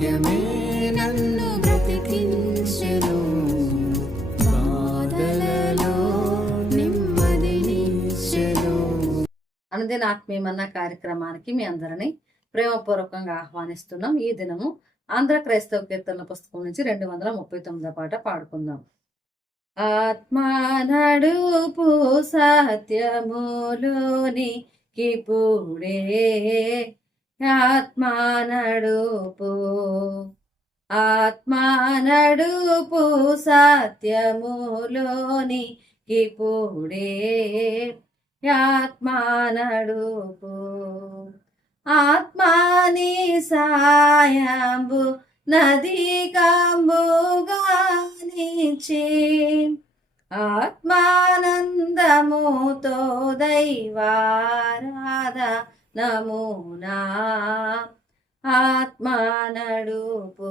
వాక్యమే నన్ను బ్రతికించెను. బాధలలో నెమ్మదినిచ్చెను అనుదిన ఆత్మీయమన్న కార్యక్రమానికి మీ అందరినీ ప్రేమపూర్వకంగా ఆహ్వానిస్తున్నాం. ఈ దినము ఆంధ్ర క్రైస్తవ కీర్తనల పుస్తకం నుంచి రెండు వందల ముప్పై తొమ్మిదో పాట పాడుకుందాం. ఆత్మా నడుపు సత్యములోని కిపుడే ఆత్మా నడుపు ఆత్మా నడుపు సత్యములోని కిపుడే ఆత్మా నడుపు ఆత్మాని సాయంబు నది కంబుగానిచి ఆత్మానందముతో దైవారాధ నమూనా ఆత్మా నడుపు.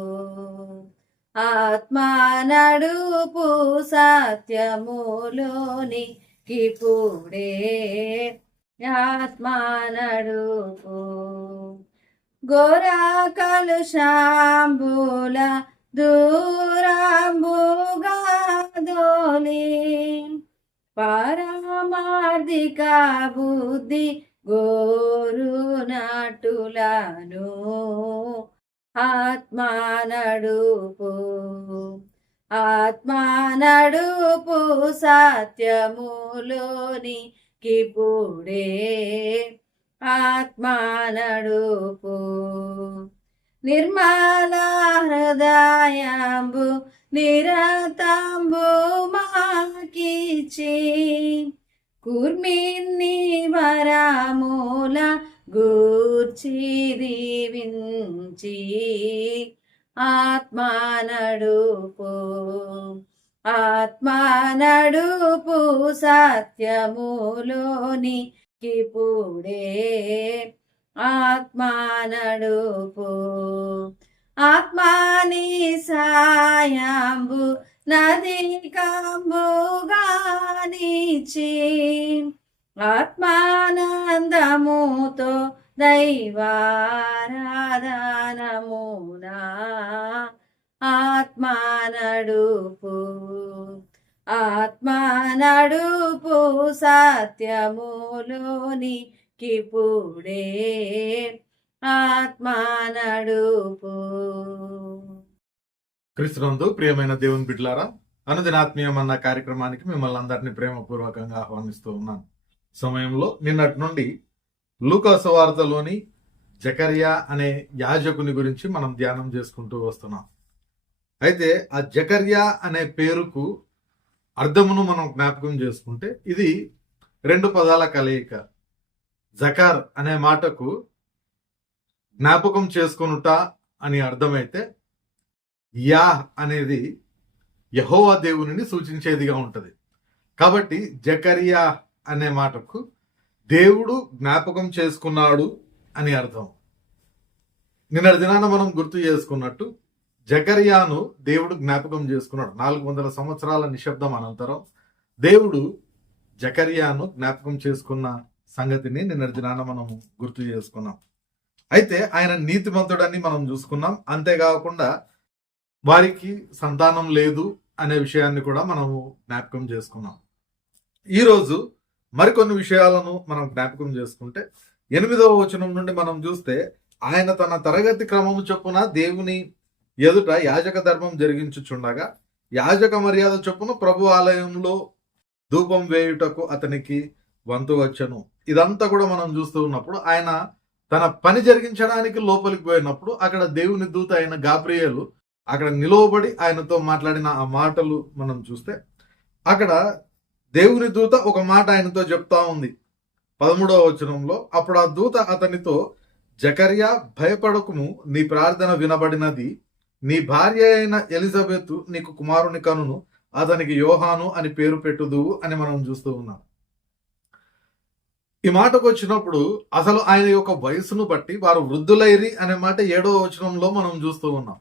ఆత్మా నడుపు సత్యములోని కిపుడే ఆత్మా నడుపు. గోరా కలుషాంబుల దూరాంబుగా దోలి. పరమార్థిక బుద్ధి గోరు నటులను ఆత్మా నడుపు. ఆత్మా నడుపు సత్యములోని కిపుడే. ఆత్మా నడుపు నిర్మల హృదయంబు నిరతంబు మాకిచి కుర్మిన్ని గూర్చి దీవించి ఆత్మా నడుపు ఆత్మా నడుపు సత్యములోని కిపుడే ఆత్మా నడుపు ఆత్మాని సాయాంబు నది కంబుగానిచి ఆత్మానందముతో దైవారాధనమునా ఆత్మానడుపు ఆత్మానడుపు సత్యములోని కిపుడే ఆత్మానడుపు క్రిస్తునందు ప్రియమైన దేవుని బిడ్లారా అనుదినాత్మీయం అన్న కార్యక్రమానికి మిమ్మల్ని అందరినీ ప్రేమపూర్వకంగా ఆహ్వానిస్తూ ఉన్నాను. సమయంలో నిన్నటి నుండి లూకాసు వార్తలోని జకరియా అనే యాజకుని గురించి మనం ధ్యానం చేసుకుంటూ వస్తున్నాం. అయితే ఆ జకర్యా అనే పేరుకు అర్థమును మనం జ్ఞాపకం చేసుకుంటే ఇది రెండు పదాల కలయిక. జకార్ అనే మాటకు జ్ఞాపకం చేసుకొనుట అని అర్థమైతే యా అనేది యహోవా దేవునిని సూచించేదిగా ఉంటుంది. కాబట్టి జకరియా అనే మాటకు దేవుడు జ్ఞాపకం చేసుకున్నాడు అని అర్థం. నిన్నటి దినాన మనం గుర్తు చేసుకున్నట్టు జకరియాను దేవుడు జ్ఞాపకం చేసుకున్నాడు. నాలుగు వందల సంవత్సరాల నిశ్శబ్దం అనంతరం దేవుడు జకరియాను జ్ఞాపకం చేసుకున్న సంగతిని నిన్నటి దినాన మనం గుర్తు చేసుకున్నాం. అయితే ఆయన నీతిమంతుడని మనం చూసుకున్నాం. అంతేకాకుండా వారికి సంతానం లేదు అనే విషయాన్ని కూడా మనము జ్ఞాపకం చేసుకున్నాం. ఈరోజు మరికొన్ని విషయాలను మనం జ్ఞాపకం చేసుకుంటే ఎనిమిదవ వచనం నుండి మనం చూస్తే ఆయన తన తరగతి క్రమము చొప్పున దేవుని ఎదుట యాజక ధర్మం జరిగించుచుండగా యాజక మర్యాద చొప్పున ప్రభు ఆలయంలో ధూపం వేయుటకు అతనికి వంతు వచ్చను. ఇదంతా కూడా మనం చూస్తూ ఉన్నప్పుడు ఆయన తన పని జరిగించడానికి లోపలికి పోయినప్పుడు అక్కడ దేవుని దూత అయిన గాబ్రియేలు అక్కడ నిలువబడి ఆయనతో మాట్లాడిన ఆ మాటలు మనం చూస్తే అక్కడ దేవుని దూత ఒక మాట ఆయనతో చెప్తా ఉంది. పదమూడవ వచనంలో అప్పుడు ఆ దూత అతనితో జకర్యా భయపడకుము నీ ప్రార్థన వినబడినది. నీ భార్య అయిన ఎలిజబెత్ నీకు కుమారుని కనును అతనికి యోహాను అని పేరు పెట్టుదువు అని మనం చూస్తూ ఉన్నాం. ఈ మాటకు వచ్చినప్పుడు అసలు ఆయన యొక్క వయసును బట్టి వారు వృద్ధులైరి అనే మాట ఏడో వచనంలో మనం చూస్తూ ఉన్నాం.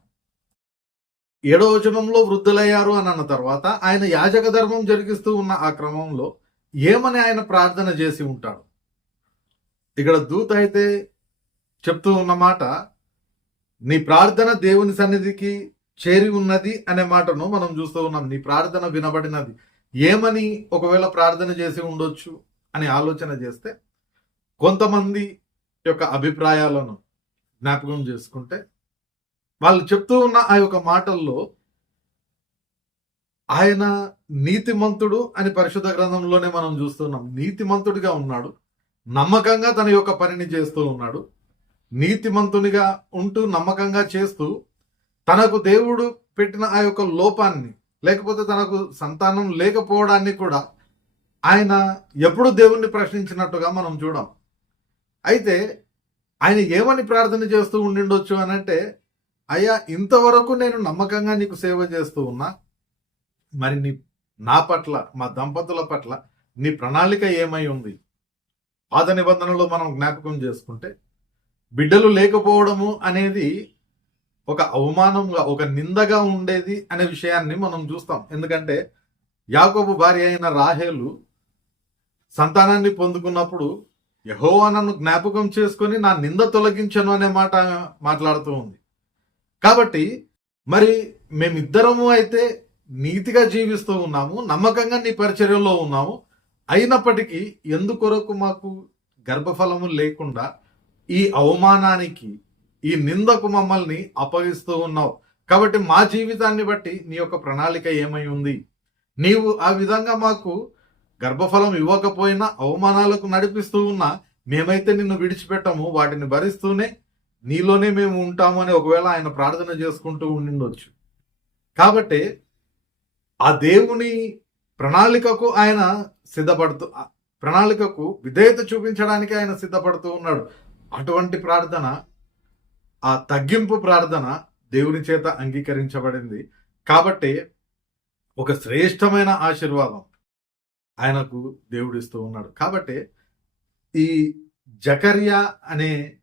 ఏడవ జనంలో వృద్ధులయ్యారు అని అన్న తర్వాత ఆయన యాజక ధర్మం జరిగిస్తూ ఉన్న ఆ క్రమంలో ఏమని ఆయన ప్రార్థన చేసి ఉంటాడు? ఇక్కడ దూత అయితే చెప్తూ ఉన్న మాట నీ ప్రార్థన దేవుని సన్నిధికి చేరి ఉన్నది అనే మాటను మనం చూస్తూ ఉన్నాం. నీ ప్రార్థన వినబడినది. ఏమని ఒకవేళ ప్రార్థన చేసి ఉండొచ్చు అని ఆలోచన చేస్తే కొంతమంది యొక్క అభిప్రాయాలను జ్ఞాపకం చేసుకుంటే వాళ్ళు చెప్తూ ఉన్న ఆ యొక్క మాటల్లో ఆయన నీతిమంతుడు అని పరిశుద్ధ గ్రంథంలోనే మనం చూస్తున్నాం. నీతిమంతుడిగా ఉన్నాడు. నమ్మకంగా తన యొక్క పనిని చేస్తూ ఉన్నాడు. నీతిమంతునిగా ఉంటూ నమ్మకంగా చేస్తూ తనకు దేవుడు పెట్టిన ఆ యొక్క లోపాన్ని లేకపోతే తనకు సంతానం లేకపోవడాన్ని కూడా ఆయన ఎప్పుడు దేవుణ్ణి ప్రశ్నించినట్టుగా మనం చూడం. అయితే ఆయన ఏమని ప్రార్థన చేస్తూ ఉండిండొచ్చు అని అంటే అయ్యా ఇంతవరకు నేను నమ్మకంగా నీకు సేవ చేస్తూ ఉన్నా మరి నీ నా పట్ల మా దంపతుల పట్ల నీ ప్రణాళిక ఏమై ఉంది? పాత నిబంధనలో మనం జ్ఞాపకం చేసుకుంటే బిడ్డలు లేకపోవడము అనేది ఒక అవమానంగా ఒక నిందగా ఉండేది అనే విషయాన్ని మనం చూస్తాం. ఎందుకంటే యాకోబు భార్య అయిన రాహేలు సంతానాన్ని పొందుకున్నప్పుడు యహోవా నన్ను జ్ఞాపకం చేసుకొని నా నింద తొలగించను అనే మాట మాట్లాడుతూ ఉంది. కాబట్టి మరి మేమిద్దరము అయితే నీతిగా జీవిస్తూ ఉన్నాము నమ్మకంగా నీ పరిచర్యలో ఉన్నాము. అయినప్పటికీ ఎందుకొరకు మాకు గర్భఫలము లేకుండా ఈ అవమానానికి ఈ నిందకు మమ్మల్ని అప్పగిస్తూ ఉన్నావు? కాబట్టి మా జీవితాన్ని బట్టి నీ యొక్క ప్రణాళిక ఏమై ఉంది? నీవు ఆ విధంగా మాకు గర్భఫలం ఇవ్వకపోయినా అవమానాలకు నడిపిస్తూ ఉన్నా మేమైతే నిన్ను విడిచిపెట్టము వాటిని భరిస్తూనే నీలోనే మేము ఉంటాము అని ఒకవేళ ఆయన ప్రార్థన చేసుకుంటూ ఉండిండొచ్చు. కాబట్టి ఆ దేవుని ప్రణాళికకు ఆయన సిద్ధపడుతూ ప్రణాళికకు విధేయత చూపించడానికి ఆయన సిద్ధపడుతూ ఉన్నాడు. అటువంటి ప్రార్థన ఆ తగ్గింపు ప్రార్థన దేవుని చేత అంగీకరించబడింది. కాబట్టి ఒక శ్రేష్టమైన ఆశీర్వాదం ఆయనకు దేవుడిస్తూ ఉన్నాడు. కాబట్టి ఈ జకర్యా అనే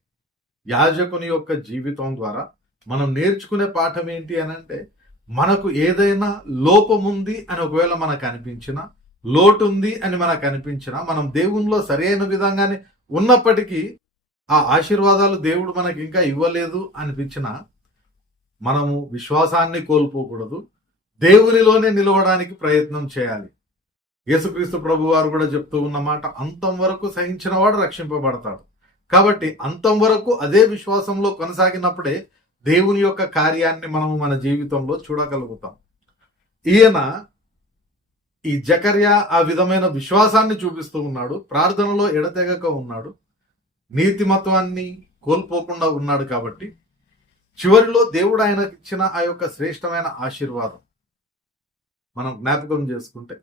యాజకుని యొక్క జీవితం ద్వారా మనం నేర్చుకునే పాఠం ఏంటి అని అంటే మనకు ఏదైనా లోపముంది అని ఒకవేళ మనకు అనిపించిన లోటు ఉంది అని మనకు అనిపించిన మనం దేవునిలో సరైన విధంగానే ఉన్నప్పటికీ ఆ ఆశీర్వాదాలు దేవుడు మనకి ఇంకా ఇవ్వలేదు అనిపించిన మనము విశ్వాసాన్ని కోల్పోకూడదు. దేవునిలోనే నిలవడానికి ప్రయత్నం చేయాలి. యేసుక్రీస్తు ప్రభు వారు కూడా చెప్తూ ఉన్నమాట అంతం వరకు సహించిన వాడు రక్షింపబడతాడు. కాబట్టి అంతం వరకు అదే విశ్వాసంలో కొనసాగినప్పుడే దేవుని యొక్క కార్యాన్ని మనము మన జీవితంలో చూడగలుగుతాం. ఈయన ఈ జకర్య ఆ విధమైన విశ్వాసాన్ని చూపిస్తూ ఉన్నాడు ప్రార్థనలో ఎడతెగక ఉన్నాడు నీతిమత్వాన్ని కోల్పోకుండా ఉన్నాడు కాబట్టి చివరిలో దేవుడు ఆయనకి ఇచ్చిన ఆ యొక్క శ్రేష్టమైన ఆశీర్వాదం. మనం జ్ఞాపకం చేసుకుంటే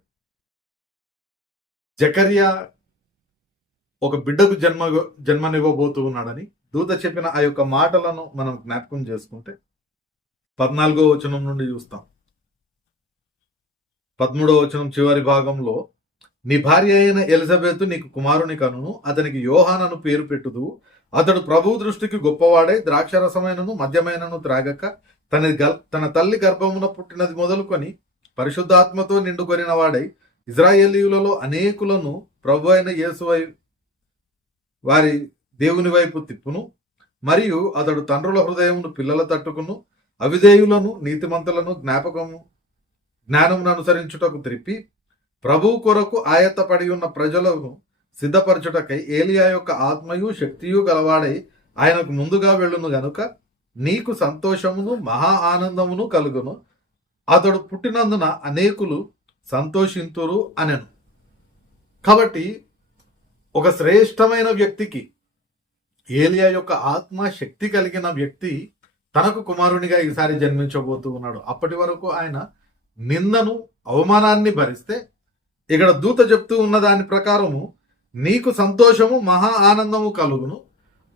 జకర్య ఒక బిడ్డకు జన్మ జన్మనివ్వబోతూ ఉన్నాడని దూత చెప్పిన ఆ యొక్క మాటలను మనం జ్ఞాపకం చేసుకుంటే పద్నాలుగో వచనం నుండి చూస్తాం. పదమూడవ వచనం చివరి భాగంలో నీ భార్య అయిన ఎలిజబెత్ నీకు కుమారుని కనును అతనికి యోహానను పేరు పెట్టుదు అతడు ప్రభు దృష్టికి గొప్పవాడై ద్రాక్షరసమైనను మద్యమైనను త్రాగక తన గల్ తన తల్లి గర్భమున పుట్టినది మొదలుకొని పరిశుద్ధాత్మతో నిండుకొనిన వాడై ఇజ్రాయేలీయులలో అనేకులను ప్రభు అయిన యేసువై వారి దేవుని వైపు తిప్పును మరియు అతడు తండ్రుల హృదయమును పిల్లల తట్టుకును అవిధేయులను నీతిమంతులను జ్ఞాపకము జ్ఞానమును అనుసరించుటకు త్రిప్పి ప్రభు కొరకు ఆయత్తపడి ఉన్న ప్రజలను సిద్ధపరచుటకై ఏలియా యొక్క ఆత్మయు శక్తియు గలవాడై ఆయనకు ముందుగా వెళ్ళును గనుక నీకు సంతోషమును మహా ఆనందమును కలుగును. అతడు పుట్టినందున అనేకులు సంతోషింతురు అనెను. కాబట్టి ఒక శ్రేష్టమైన వ్యక్తికి ఏలియా యొక్క ఆత్మ శక్తి కలిగిన వ్యక్తి తనకు కుమారునిగా ఈసారి జన్మించబోతూ ఉన్నాడు. అప్పటి వరకు ఆయన నిందను అవమానాన్ని భరిస్తే ఇక్కడ దూత చెప్తూ ఉన్న దాని ప్రకారము నీకు సంతోషము మహా ఆనందము కలుగును.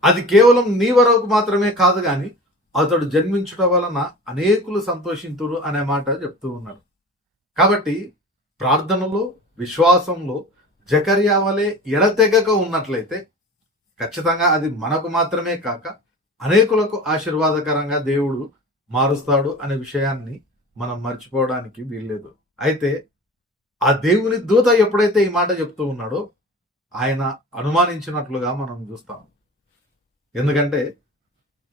అది కేవలం నీ వరకు మాత్రమే కాదు కానీ అతడు జన్మించుట వలన అనేకులు సంతోషింతురు అనే మాట చెప్తూ ఉన్నాడు. కాబట్టి ప్రార్థనలో విశ్వాసంలో జకర్యా వలె ఎడతెగక ఉన్నట్లయితే ఖచ్చితంగా అది మనకు మాత్రమే కాక అనేకులకు ఆశీర్వాదకరంగా దేవుడు మారుస్తాడు అనే విషయాన్ని మనం మర్చిపోవడానికి వీల్లేదు. అయితే ఆ దేవుని దూత ఎప్పుడైతే ఈ మాట చెప్తూ ఉన్నాడో ఆయన అనుమానించినట్లుగా మనం చూస్తాం. ఎందుకంటే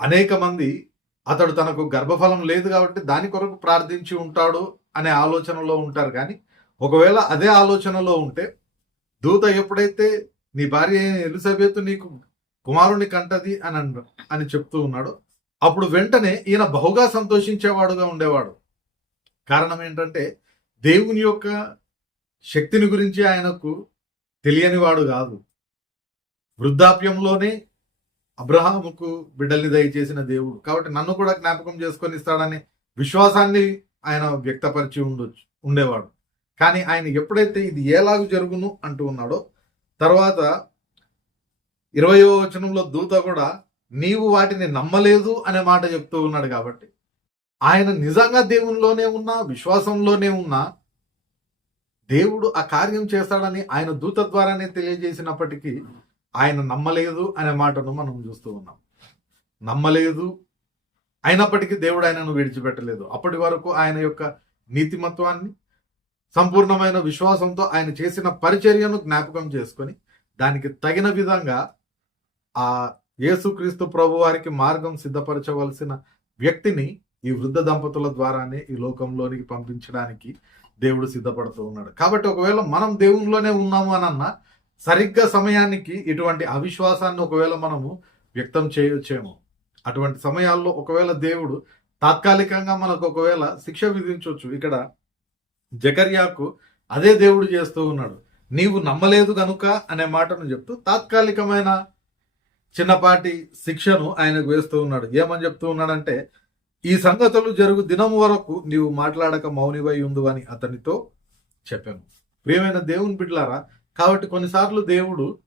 అనేక మంది అతడు తనకు గర్భఫలం లేదు కాబట్టి దాని కొరకు ప్రార్థించి ఉంటాడు అనే ఆలోచనలో ఉంటారు కానీ ఒకవేళ అదే ఆలోచనలో ఉంటే దూత ఎప్పుడైతే నీ భార్య అయిన ఎలిజబెత్ నీకు కుమారుని కంటది అని అని చెప్తూ ఉన్నాడు అప్పుడు వెంటనే ఈయన బహుగా సంతోషించేవాడుగా ఉండేవాడు. కారణం ఏంటంటే దేవుని యొక్క శక్తిని గురించి ఆయనకు తెలియనివాడు కాదు. వృద్ధాప్యంలోనే అబ్రహాముకు బిడ్డల్ని దయచేసిన దేవుడు. కాబట్టి నన్ను కూడా జ్ఞాపకం చేసుకొని ఇస్తాడని విశ్వాసాన్ని ఆయన వ్యక్తపరిచి ఉండొచ్చు ఉండేవాడు. కానీ ఆయన ఎప్పుడైతే ఇది ఏలాగు జరుగును అంటూ ఉన్నాడో తర్వాత ఇరవయో వచనంలో దూత కూడా నీవు వాటిని నమ్మలేదు అనే మాట చెప్తూ ఉన్నాడు కాబట్టి ఆయన నిజంగా దేవునిలోనే ఉన్నా విశ్వాసంలోనే ఉన్నా దేవుడు ఆ కార్యం చేస్తాడని ఆయన దూత ద్వారానే తెలియజేసినప్పటికీ ఆయన నమ్మలేదు అనే మాటను మనం చూస్తూ ఉన్నాం. నమ్మలేదు అయినప్పటికీ దేవుడు ఆయనను విడిచిపెట్టలేదు. అప్పటి వరకు ఆయన యొక్క నీతిమత్వాన్ని సంపూర్ణమైన విశ్వాసంతో ఆయన చేసిన పరిచర్యను జ్ఞాపకం చేసుకొని దానికి తగిన విధంగా ఆ యేసుక్రీస్తు ప్రభు వారికి మార్గం సిద్ధపరచవలసిన వ్యక్తిని ఈ వృద్ధ దంపతుల ద్వారానే ఈ లోకంలోనికి పంపించడానికి దేవుడు సిద్ధపడుతూ ఉన్నాడు. కాబట్టి ఒకవేళ మనం దేవునిలోనే ఉన్నాము అని సరిగ్గా సమయానికి ఇటువంటి అవిశ్వాసాన్ని ఒకవేళ మనము వ్యక్తం చేయొచ్చేమో. అటువంటి సమయాల్లో ఒకవేళ దేవుడు తాత్కాలికంగా మనకు ఒకవేళ శిక్ష విధించవచ్చు ఇక్కడ జకర్యాకు అదే దేవుడు చేస్తూ ఉన్నాడు. నీవు నమ్మలేదు కనుక అనే మాటను చెప్తూ తాత్కాలికమైన చిన్నపాటి శిక్షను ఆయనకు వేస్తూ ఉన్నాడు. ఏమని చెప్తూ ఉన్నాడంటే ఈ సంగతులు జరుగు దినం వరకు నీవు మాట్లాడక మౌనివై ఉండు అని అతనితో చెప్పాను. ప్రియమైన దేవుని బిడ్డలారా కాబట్టి కొన్నిసార్లు దేవుడు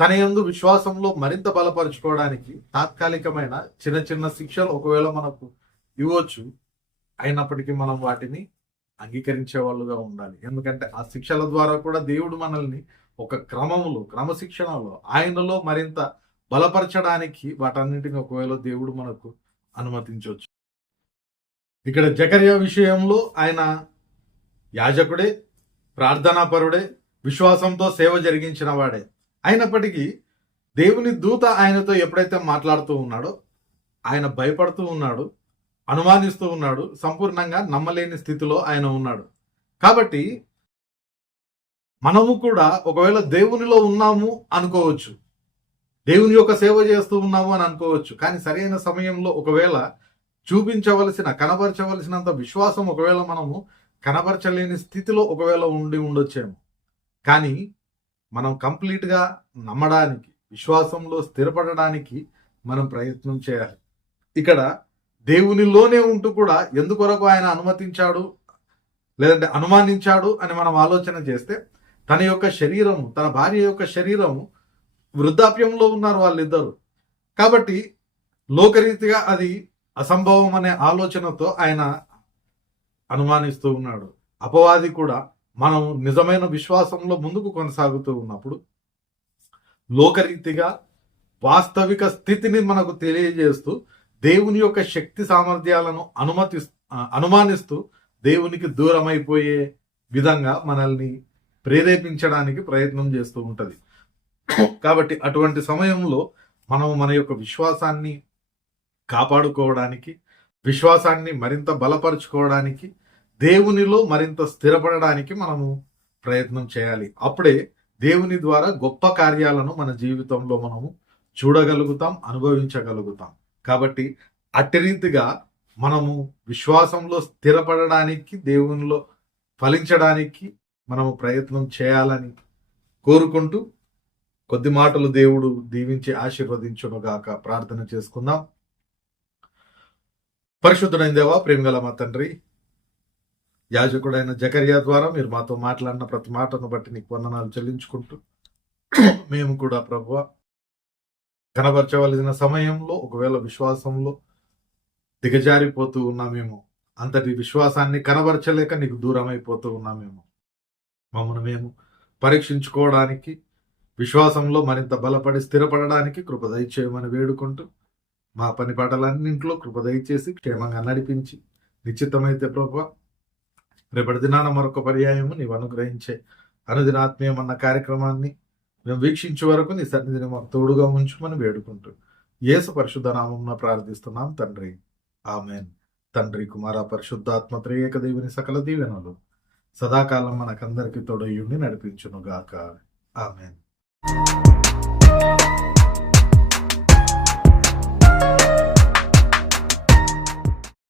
తన యందు విశ్వాసంలో మరింత బలపరుచుకోవడానికి తాత్కాలికమైన చిన్న చిన్న శిక్షలు ఒకవేళ మనకు ఇవ్వచ్చు అయినప్పటికీ మనం వాటిని అంగీకరించే వాళ్ళుగా ఉండాలి. ఎందుకంటే ఆ శిక్షల ద్వారా కూడా దేవుడు మనల్ని ఒక క్రమంలో క్రమశిక్షణలో ఆయనలో మరింత బలపరచడానికి వాటన్నిటిని ఒకవేళ దేవుడు మనకు అనుమతించవచ్చు. ఇక్కడ జకర్య విషయంలో ఆయన యాజకుడే ప్రార్థనాపరుడే విశ్వాసంతో సేవ జరిగించిన వాడే. అయినప్పటికీ దేవుని దూత ఆయనతో ఎప్పుడైతే మాట్లాడుతూ ఉన్నాడో ఆయన భయపడుతూ ఉన్నాడు. అనుమానిస్తూ ఉన్నాడు. సంపూర్ణంగా నమ్మలేని స్థితిలో ఆయన ఉన్నాడు. కాబట్టి మనము కూడా ఒకవేళ దేవునిలో ఉన్నాము అనుకోవచ్చు. దేవుని యొక్క సేవ చేస్తూ ఉన్నాము అని అనుకోవచ్చు. కానీ సరైన సమయంలో ఒకవేళ చూపించవలసిన కనబరచవలసినంత విశ్వాసం ఒకవేళ మనము కనబరచలేని స్థితిలో ఒకవేళ ఉండి ఉండొచ్చేమో. కానీ మనం కంప్లీట్గా నమ్మడానికి విశ్వాసంలో స్థిరపడడానికి మనం ప్రయత్నం చేయాలి. ఇక్కడ దేవునిలోనే ఉంటూ కూడా ఎందుకొరకు ఆయన అనుమతించాడు? లేదంటే అనుమానించాడు అని మనం ఆలోచన చేస్తే తన యొక్క శరీరము తన భార్య యొక్క శరీరము వృద్ధాప్యంలో ఉన్నారు వాళ్ళిద్దరు. కాబట్టి లోకరీతిగా అది అసంభవం అనే ఆలోచనతో ఆయన అనుమానిస్తూ ఉన్నాడు. అపవాది కూడా మనం నిజమైన విశ్వాసంలో ముందుకు కొనసాగుతూ ఉన్నప్పుడు లోకరీతిగా వాస్తవిక స్థితిని మనకు తెలియజేస్తూ దేవుని యొక్క శక్తి సామర్థ్యాలను అనుమతి అనుమానిస్తూ దేవునికి దూరమైపోయే విధంగా మనల్ని ప్రేరేపించడానికి ప్రయత్నం చేస్తూ ఉంటుంది. కాబట్టి అటువంటి సమయంలో మనం మన యొక్క విశ్వాసాన్ని కాపాడుకోవడానికి విశ్వాసాన్ని మరింత బలపరుచుకోవడానికి దేవునిలో మరింత స్థిరపడడానికి మనము ప్రయత్నం చేయాలి. అప్పుడే దేవుని ద్వారా గొప్ప కార్యాలను మన జీవితంలో మనము చూడగలుగుతాం అనుభవించగలుగుతాం. కాబట్టి అట్టి రీతిగా మనము విశ్వాసంలో స్థిరపడడానికి దేవునిలో ఫలించడానికి మనము ప్రయత్నం చేయాలని కోరుకుంటూ కొద్ది మాటలు దేవుడు దీవించి ఆశీర్వదించునుగాక ప్రార్థన చేసుకుందాం. పరిశుద్ధుడైన దేవా ప్రేమగల మా తండ్రి యాజకుడైన జకర్యా ద్వారా మీరు మాతో మాట్లాడిన ప్రతి మాటను బట్టి నీకు వందనాలు చెల్లించుకుంటూ మేము కూడా ప్రభువా కనబరచవలసిన సమయంలో ఒకవేళ విశ్వాసంలో దిగజారిపోతూ ఉన్నామేమో అంతటి విశ్వాసాన్ని కనబరచలేక నీకు దూరం అయిపోతూ ఉన్నామేమో మమ్మల్ని మేము పరీక్షించుకోవడానికి విశ్వాసంలో మరింత బలపడి స్థిరపడడానికి కృప దయచేయమని వేడుకుంటూ మా పని పాటలన్నింటిలో కృప దయచేసి క్షేమంగా నడిపించి నిశ్చితమైతే ప్రభు రేపటి దినాన మరొక పర్యాయము నీవు అనుగ్రహించే అనుదినాత్మీయం అన్న కార్యక్రమాన్ని మేము వీక్షించే వరకు నీ సన్నిధిని మాకు తోడుగా ఉంచుమని వేడుకుంటూ యేసు పరిశుద్ధ ప్రార్థిస్తున్నాం తండ్రి. ఆమెన్. తండ్రి కుమార పరిశుద్ధాత్మ త్రియేక దేవుని సకల దీవెనలు సదాకాలం మనకందరికీ తోడయుండి నడిపించును గాక ఆమెన్.